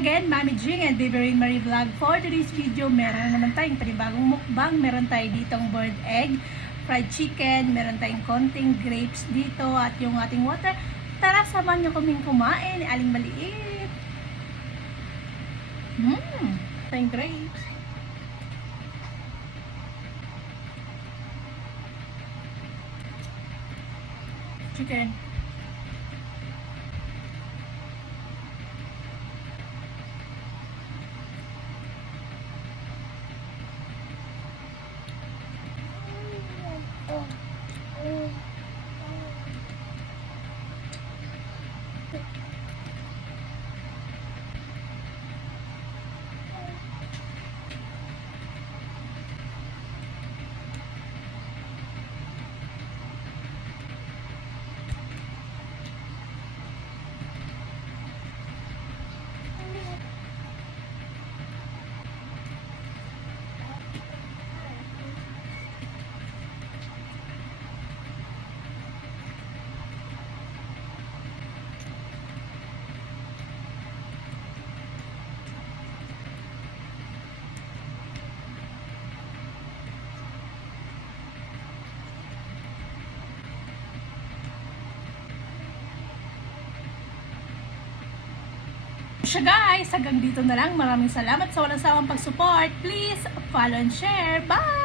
again, Mami Jing and Baby Rain Marie Vlog. For today's video, meron naman tayong panibagong mukbang. Meron tayo ditong bird egg, fried chicken, meron tayong konting grapes dito at yung ating water. Tara, samahan nyo kaming kumain. Aling maliit. Tayong grapes. Chicken. So guys, hanggang dito na lang. Maraming salamat sa walang sawang pag-support. Please follow and share. Bye!